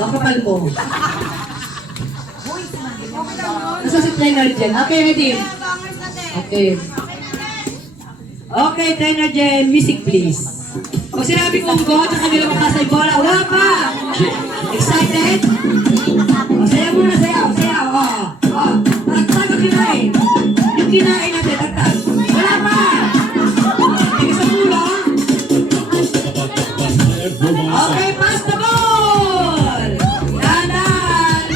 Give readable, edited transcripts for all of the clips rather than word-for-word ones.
Kapal mo. Nasa si trainer Jen. Okay, ready? Okay. Okay, trainer Jen. Music, please. Pag sinabi kong go, at kanila makasay bola. Wala pa! Excited? O, sayaw muna, sayaw. Sayaw, o. O, tagtag ang kinain. Yung kinain natin, tagtag. Wala pa! Tingin sa ulo. Okay, pass the ball! Dadan!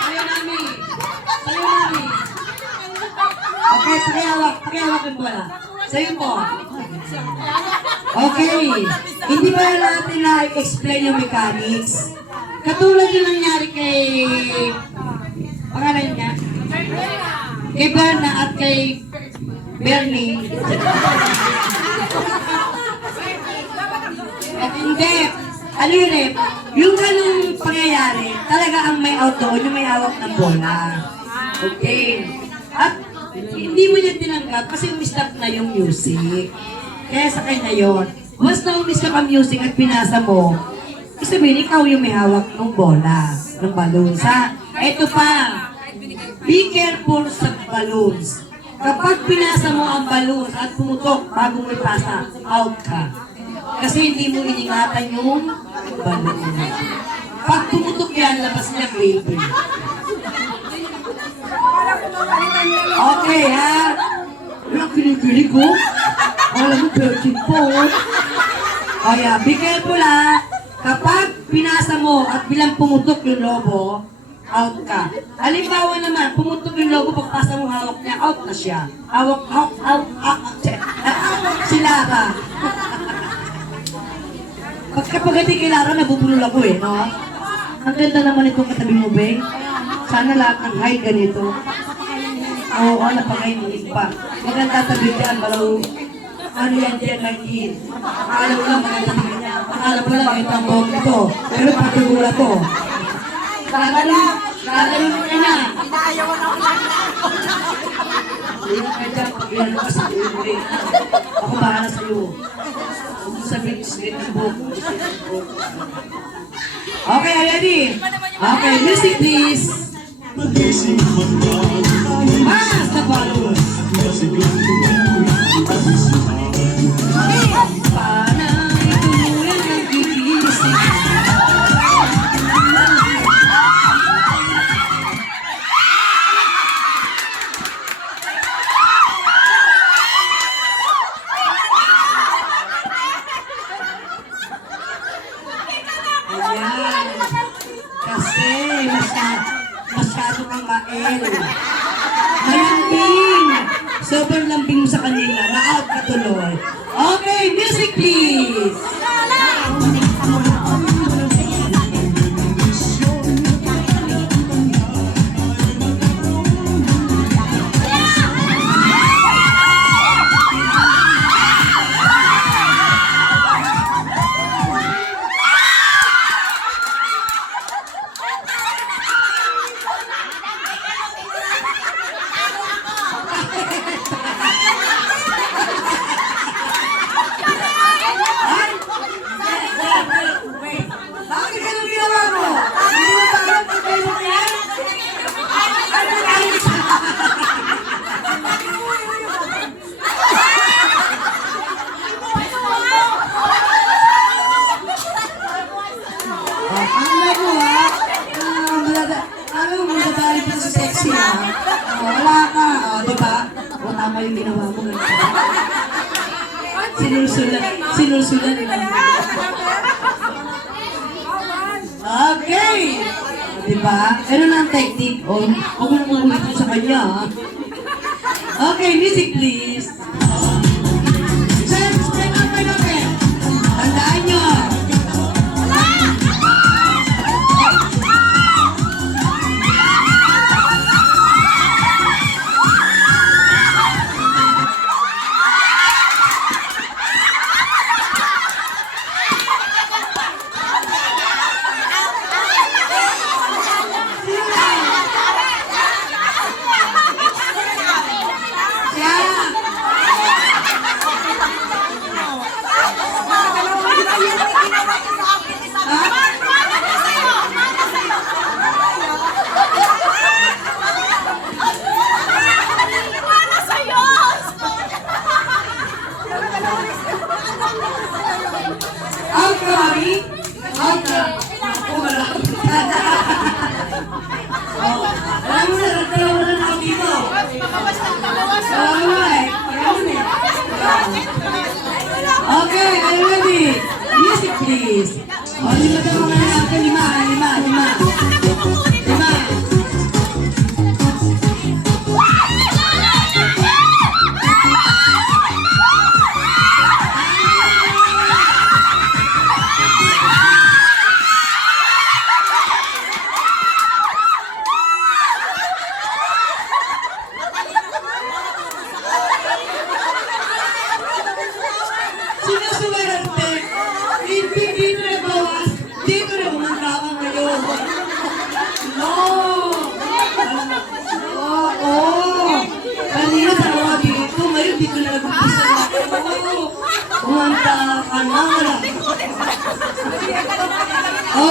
Sayo nami! Sayo nami! Okay, pakihawak yung bola. Sa'yo po. Okay. Hindi ba natin na-explain yung mechanics? Katulad yung nangyari kay... Pangalan niya? Kay Berna at kay Bernie. At hindi. Ano yun eh? Yung ganung pangyayari, talaga ang may out doon, yung may hawak ng bola. Okay. At hindi mo niya tinanggap kasi umislap na yung music. Kaya sa kanya yun. Once na umislap ang music at pinasa mo, sabihin, ikaw yung may hawak ng bola, ng balloons. Ha? Ito pa, be careful sa balloons. Kapag pinasa mo ang balloons at pumutok bago mo ipasa, out ka. Kasi hindi mo iningatan yung balloons. Pag pumutok yan, labas niya baby. Okay, ha? Wala pinipili ko. Alam mo, 13 po. Kaya, be careful, ha? Kapag pinasa mo at bilang pumutok yung lobo, out ka. Halimbawa naman, pumutok yung lobo, pagpasa mo hawak niya, out na siya. Hawak, out. Sila ka. Kapag hindi kailangan, nabubulol ako eh, no? Ang ganda naman itong katabi mo, Beng. Sana lahat ng height ganito. Oo, napakainilig pa. Maganda tabi dyan, balaw. Ano yan dyan, nag-eat. Akala mo lang, maganda tabi niya. Akala mo lang, ito ang buhok nito. Pero patugula to. Kagaling mo na. Inaayawan ako lang. Hindi ka dyan, pag ilan ka sa uwi. Ako bahala sa'yo. Huwag mo sabihin, straight ang buhok mo. Okay, ready? Okay, music please. Mas na balon. Panay tuluyan ng gigising. Ayan. Kasi masyado kang mael. Malambing. Sobrang lambing mo sa kanila. Na-out ka tuloy. Okay, music please. Bakit ganun ginawa mo? Hindi mo ba alam kung kayo mo yan? Ano mo ha? Ano mo madadali pa sa sexy ha? Wala ka. Diba? O tama yung ginawa mo. Sinulsulan nila. Okay! Diba? Ano na ang technique? O, huwag mo naman ulit sa kanya, ha? Okay, music please! Sir, step up kayo, Ken! Tandaan nyo!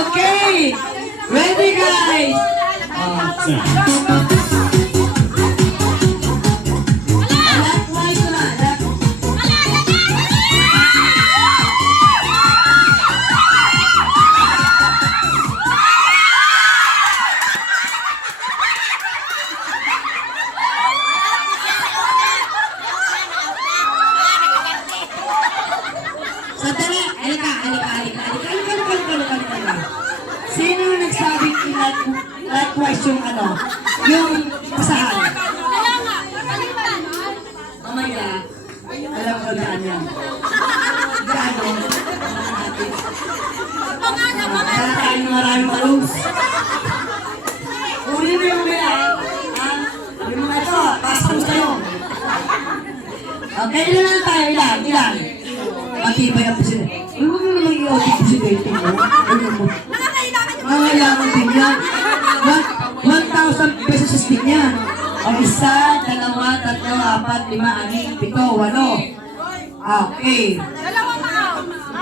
Okay! Ready, guys? Clockwise naman. Sandali, halika. Sino nagsabing clockwise yung ano? Yung pasahan? Mamaya, alam ko daan yan. Gaano? Kaya tayo maraming malus. Uli mo yung mga, ha? Yung mga ito, pasang sa'yo. Okay, ilan lang tayo, ilan? Matibay ang presidente. Huwag mo naman i-audit presidente mo. Mangailangan din yan. 1,000 pesos sa stick niya. O 1, 2, 3, 4, 5, 6, 7, 8. Okay.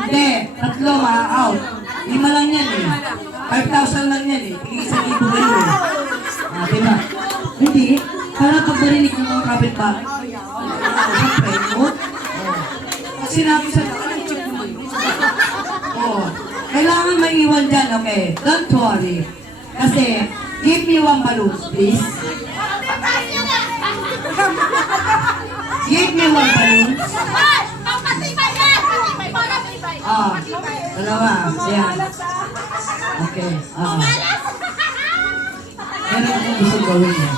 Hindi, 3 ma-out. 5 lang yan eh. 5,000 lang yan eh. Tigil 1,000 kayo eh. Diba? Hindi. Para pag narinig ng mga kapitbahay. Siyempre, no? Pag sinabi sa anong check naman yun? Kailangan maiwan dyan, okay? Don't worry. Kasi, give me 1 balloon, please. Give me 1 balloon. Dalawa. Yan. Okay. Meron akong gusto gawin eh.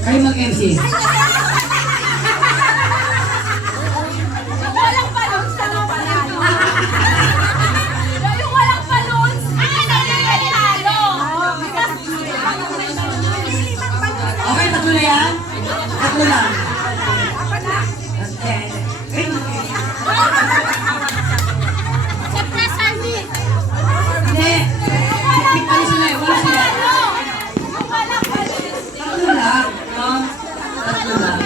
Kayo mag-MC. Walang balloons na lang pala. Yung walang balloons, nanalo. Okay, 3 na yan? 3 lang. Siyempre, Sandy. Hindi. Ano sila? Wala sila. Yung walang balloons. 3 lang. No? 3 lang.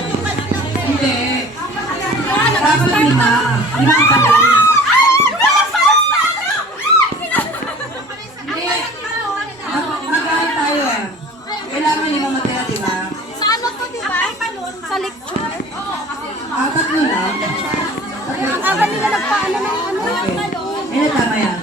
Hindi. Dapat 5. 5 ang balloon. Walang balloons na ano? Hindi. Mag-aay tayo eh. Kailangan 5 matira, diba? Sa ano to, di ba? Sa lecture. 3 lang. Ang aga nila nagpaano ng ano. Okay. Tama yan.